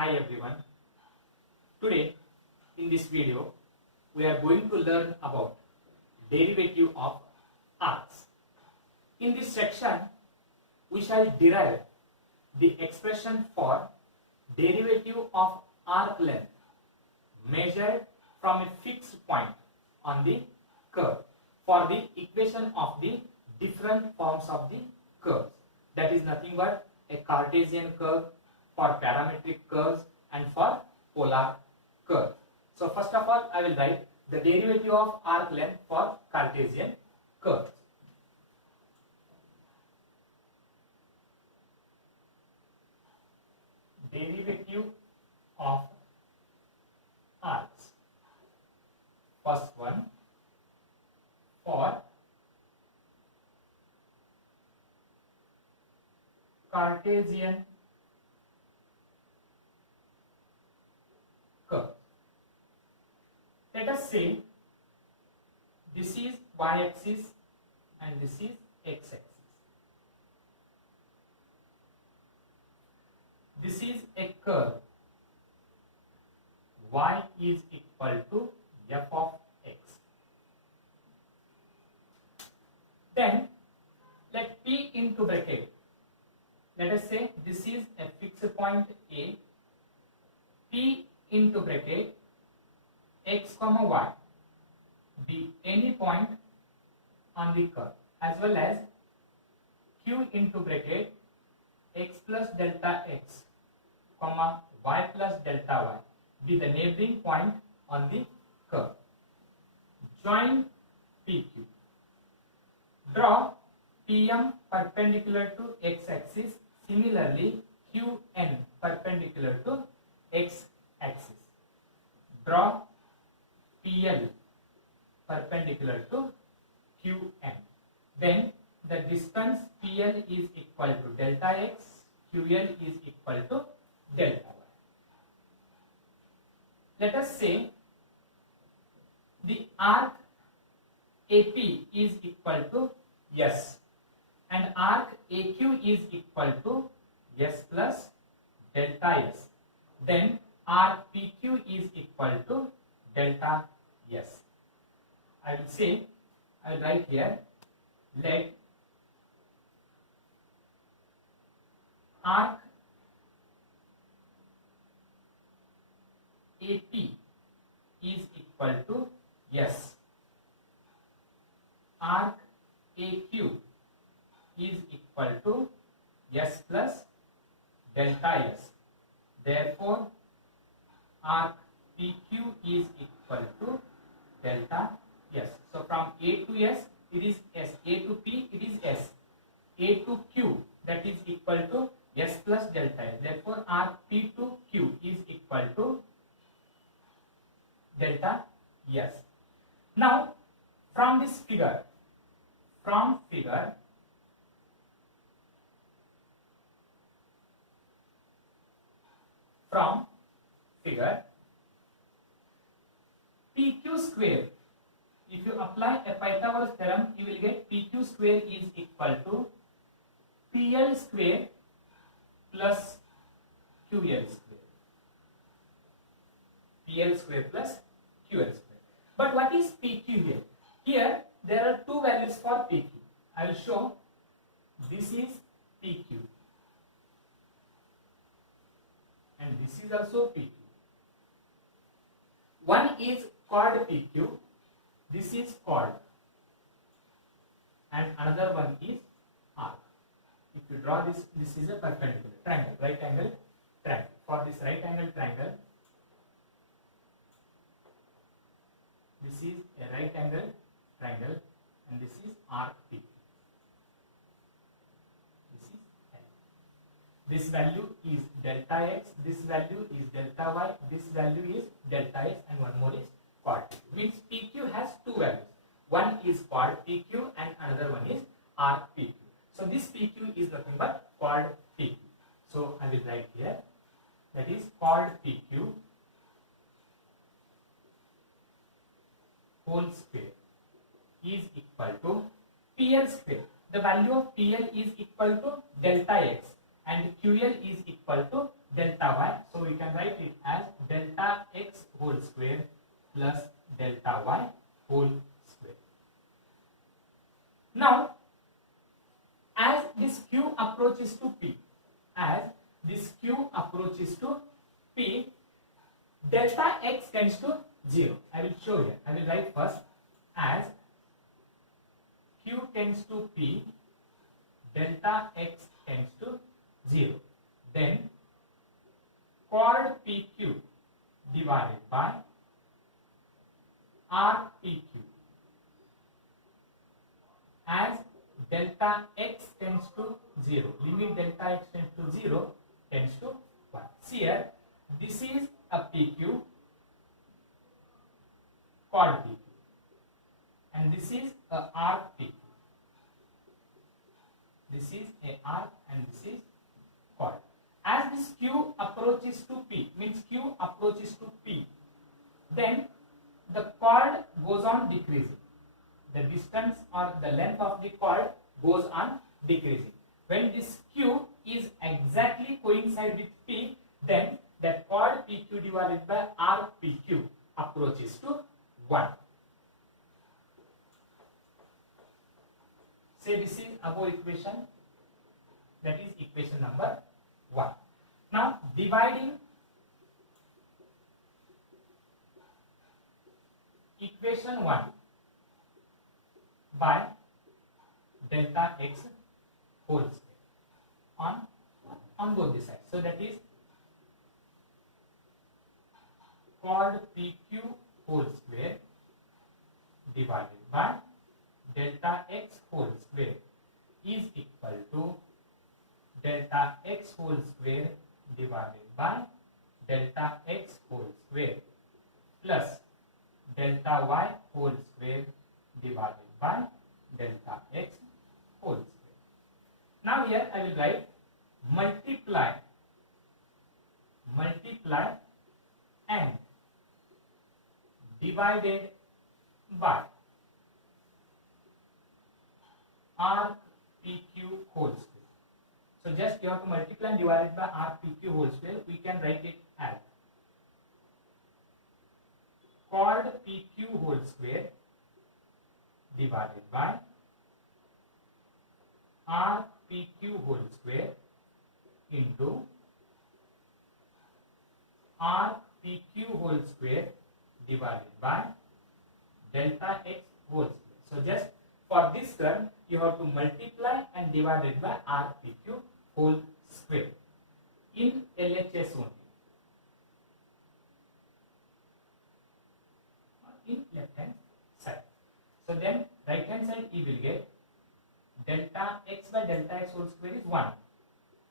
Hi everyone. Today in this video we are going to learn about derivative of arcs. In this section we shall derive the expression for derivative of arc length measured from a fixed point on the curve for the equation of the different forms of the curves. That is nothing but a Cartesian curve, for parametric curves and for polar curve. So first of all I will write the derivative of arc length for Cartesian curves. Derivative of arcs. First one for Cartesian curve. Let us say this is y-axis and this is x-axis. This is a curve. Y is equal to f of x. Then let p into bracket. Let us say this is a fixed point A. P into bracket x comma y be any point on the curve, as well as q into bracket x plus delta x comma y plus delta y be the neighboring point on the curve. Join PQ. Draw PM perpendicular to x-axis. Similarly, QN perpendicular to x-axis. Draw PL perpendicular to QN. Then the distance PL is equal to delta x, QL is equal to delta y. Let us say the arc AP is equal to S and arc AQ is equal to S plus delta S. Then arc PQ is equal to delta S. I will say, I will write here, let arc AP is equal to S. Arc AQ is equal to S plus delta S. Therefore, arc PQ is equal to delta S. So from A to S it is S. A to P it is S. A to Q that is equal to S plus delta S. Therefore, arc P to Q is equal to delta S. Now from this figure, PQ square, if you apply a Pythagoras theorem, you will get PQ square is equal to PL square plus QL square. PL square plus QL square. But what is PQ here? Here there are two values for PQ. I will show. This is PQ and this is also PQ. One is called PQ, this is called, and another one is arc. If you draw this, this is a perpendicular triangle, right angle triangle. For this right angle triangle, this is a right angle triangle and this is arc P. This value is delta x, this value is delta y, this value is delta x, and one more is quad PQ. Means PQ has two values. One is quad PQ and another one is arc PQ. So this PQ is nothing but quad PQ. So I will write here, that is quad PQ whole square is equal to PL square. The value of PL is equal to delta x and QL is equal to delta y. So we can write it as delta x whole square plus delta y whole square. Now, as this q approaches to p, delta x tends to 0. I will show you. I will write first as q tends to p, delta x tends to 0. Then chord PQ divided by RPQ as delta x tends to 0. Limit delta x tends to 0 tends to 1. See here, this is a PQ, chord PQ, and this is a RPQ. This is a R and this is chord. As this Q approaches to P, means Q approaches to P, then the chord goes on decreasing. The distance or the length of the chord goes on decreasing. When this Q is exactly coincide with P, then that chord PQ divided by RPQ approaches to 1. Say this is above equation, that is equation number 1. Now dividing equation 1 by delta x whole square on both the sides. So that is chord PQ whole square divided by delta x whole square is equal to delta x whole square divided by delta x whole square plus delta y whole square divided by delta x whole square. Now here I will write multiply and divided by RPQ whole square. So just you have to multiply and divide it by RPQ whole square. We can write it as chord PQ whole square divided by RPQ whole square into RPQ whole square divided by delta x whole square. So just for this term you have to multiply and divide it by RPQ whole square in LHS only. In left hand side. So then right hand side you will get delta x by delta x whole square is 1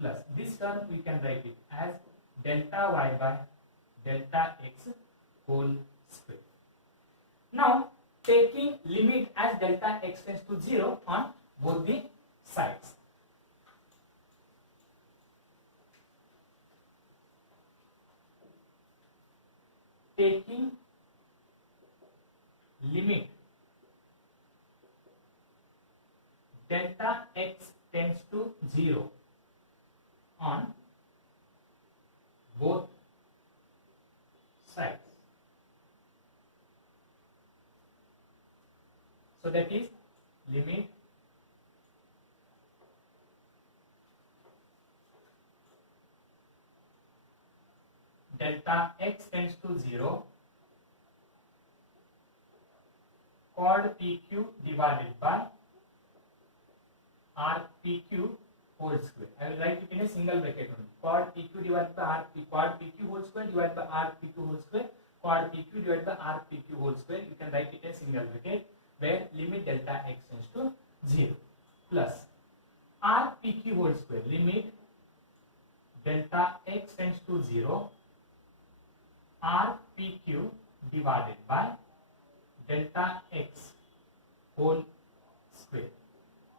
plus this term we can write it as delta y by delta x whole square. Now taking limit as delta x tends to 0 on both the sides. Taking limit delta x tends to 0 on both sides. So that is limit delta x tends to 0 chord PQ divided by RPQ whole square. I will write it in a single bracket only. Chord PQ divided by chord PQ whole square divided by RPQ whole square, chord PQ divided by RPQ whole square. You can write it in a single bracket where limit delta x tends to 0 plus RPQ whole square limit delta x tends to 0 RPQ divided by delta x whole square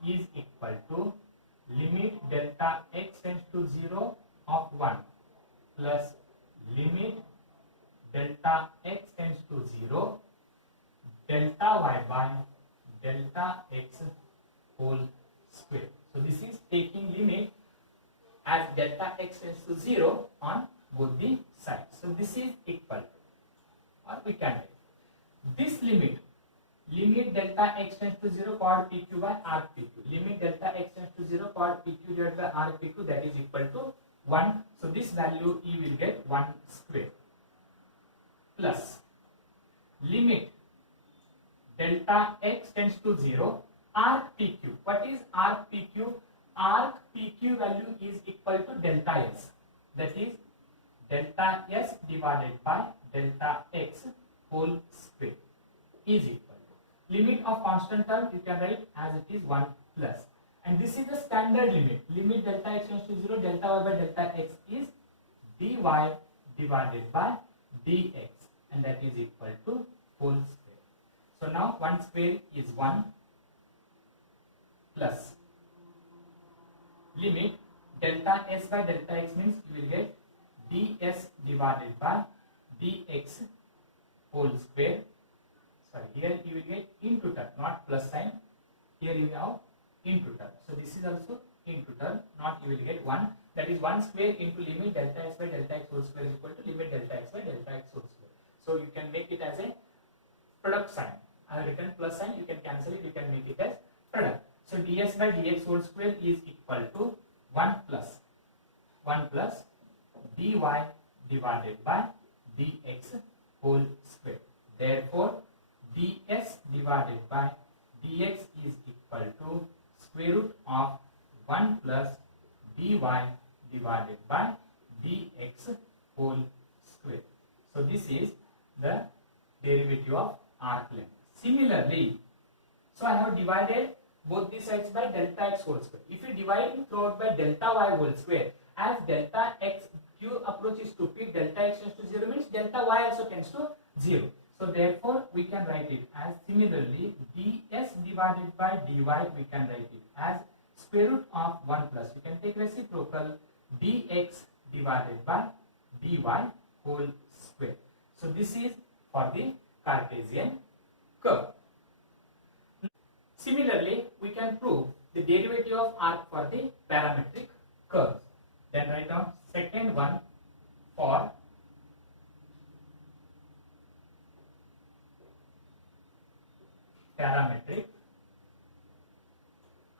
is equal to limit delta x tends to 0 of 1 plus limit delta x tends to 0 delta y by delta x whole square. So this is taking limit as delta x tends to 0 on both the sides. So this is equal to, or we can write this limit delta x tends to 0 quad pq by r pq, limit delta x tends to 0 quad pq divided by r pq, that is equal to 1. So this value you will get 1 square plus limit delta x tends to 0 arc pq. What is arc pq? Arc pq value is equal to delta s, that is delta s divided by delta x whole square is equal to limit of constant term, you can write as it is 1 plus, and this is the standard limit. Limit delta x tends to 0, delta y by delta x is dy divided by dx, and that is equal to whole square. So now 1 square is 1 plus limit delta s by delta x means you will get ds divided by dx whole square. Sorry, here you will get into term, not plus sign. Here you have into term. So this is also into term, not you will get 1. That is 1 square into limit delta s by delta x whole square is equal to limit delta x by delta x whole square. So you can make it as a product sign. I have written plus sign, you can cancel it, you can make it as product. So ds by dx whole square is equal to 1 plus dy divided by dx whole square. Therefore, ds divided by dx is equal to square root of 1 plus dy divided by dx whole square. So this is the derivative of arc length. Similarly, so I have divided both the sides by delta x whole square. If you divide throughout by delta y whole square, as delta x q approaches to p, delta x tends to 0 means delta y also tends to 0. So therefore we can write it as similarly ds divided by dy, we can write it as square root of 1 plus, you can take reciprocal, dx divided by dy whole square. So this is for the Cartesian curve. Similarly, we can prove the derivative of arc for the parametric curve. Then write down second one for parametric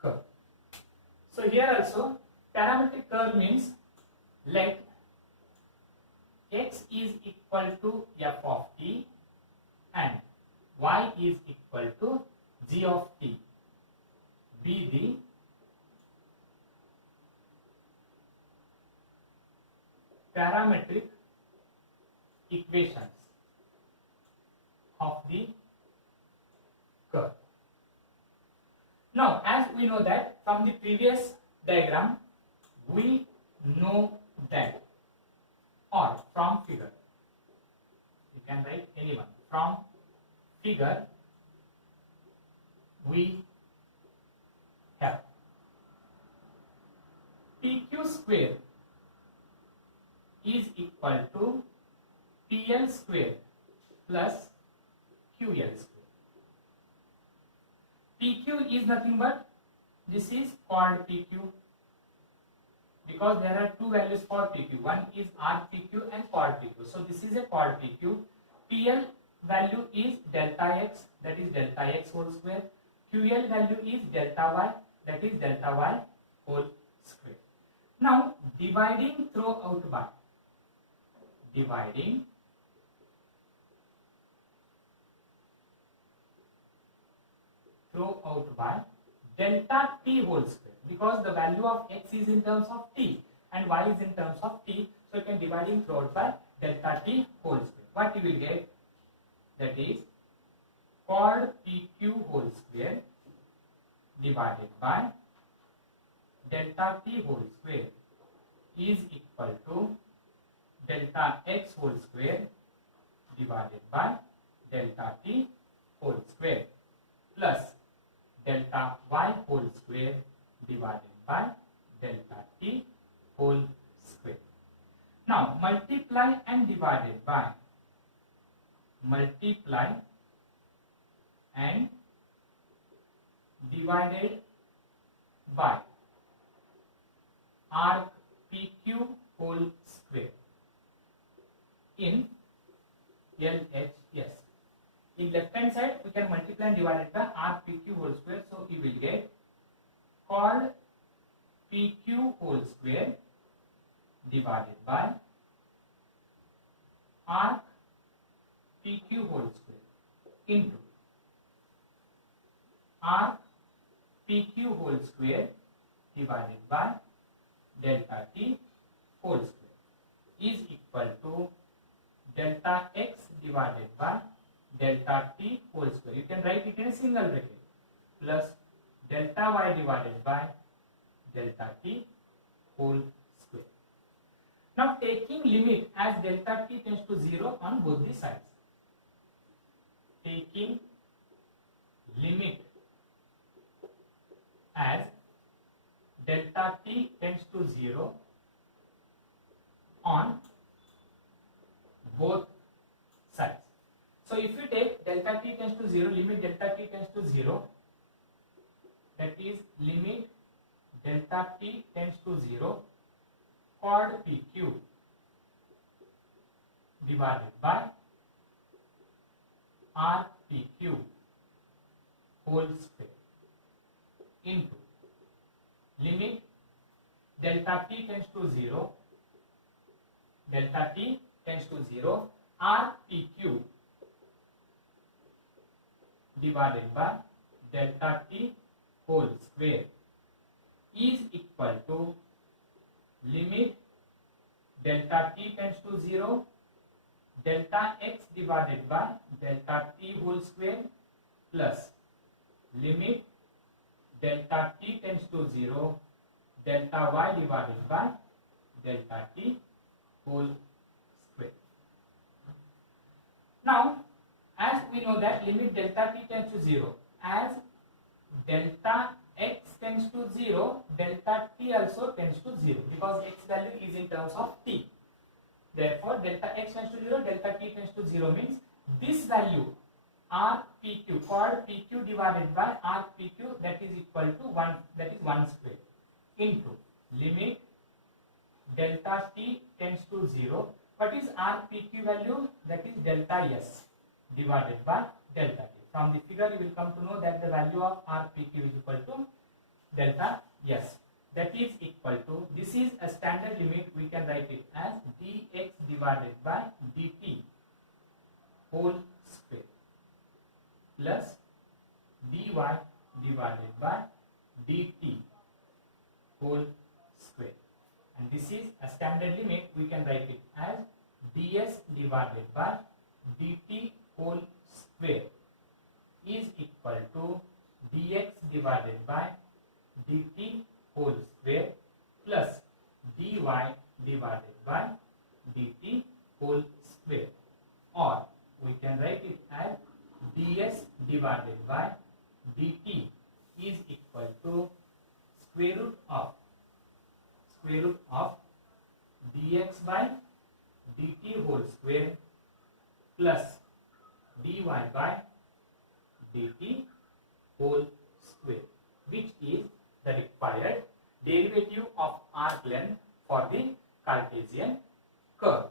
curve. So here also parametric curve means let x is equal to f of t and y is equal to g of t be the parametric equations of the curve. Now, as we know that from the previous diagram, we know that, or from figure, you can write anyone, from figure we have PQ square is equal to PL square plus QL square. PQ is nothing but this is called PQ because there are two values for PQ. One is RPQ and quad PQ. So this is a quad PQ. PL value is delta x, that is delta x whole square. QL value is delta y, that is delta y whole square. Now dividing throughout by delta t whole square, because the value of x is in terms of t and y is in terms of t, so you can dividing throughout by delta t whole square. What you will get, that is quad pq whole square divided by delta t whole square is equal to delta x whole square divided by delta t whole square plus delta y whole square divided by delta t whole square. Now multiply and divided by arc PQ whole square in LHS. In left hand side we can multiply and divide it by RPQ whole square, so we will get chord PQ whole square divided by arc PQ whole square into arc PQ whole square divided by delta T whole square is equal to delta X divided by delta T whole square. You can write it in a single bracket plus delta Y divided by delta T whole square. Now taking limit as delta T tends to 0 on both the sides. Taking limit as delta T tends to 0 on both sides. So if you take delta T tends to 0, limit delta T tends to 0, that is limit delta T tends to 0, chord PQ divided by RPQ whole square into limit delta T tends to 0, delta T tends to 0, RPQ divided by delta T whole square is equal to limit delta T tends to 0, delta X divided by delta T whole square plus limit delta T tends to 0, delta Y divided by delta T whole square. Now, as we know that limit delta T tends to 0, as delta X tends to 0, delta T also tends to 0 because X value is in terms of T. Therefore, delta X tends to 0, delta T tends to 0 means this value RPQ, chord PQ divided by RPQ, that is equal to 1, that is 1 square, into limit delta T tends to 0. What is RPQ value? That is delta S divided by delta T. From the figure you will come to know that the value of RPQ is equal to delta S. That is equal to, this is a standard limit, we can write it as dx divided by dt whole square plus dy divided by dt whole square, and this is a standard limit, we can write it as ds divided by dt whole square is equal to dx divided by dt whole square plus dy divided by dt whole square, or we can write it as ds divided by dt is equal to square root of dx by dt whole square plus dy by dt whole square, which is the required derivative of arc length for the Cartesian curve.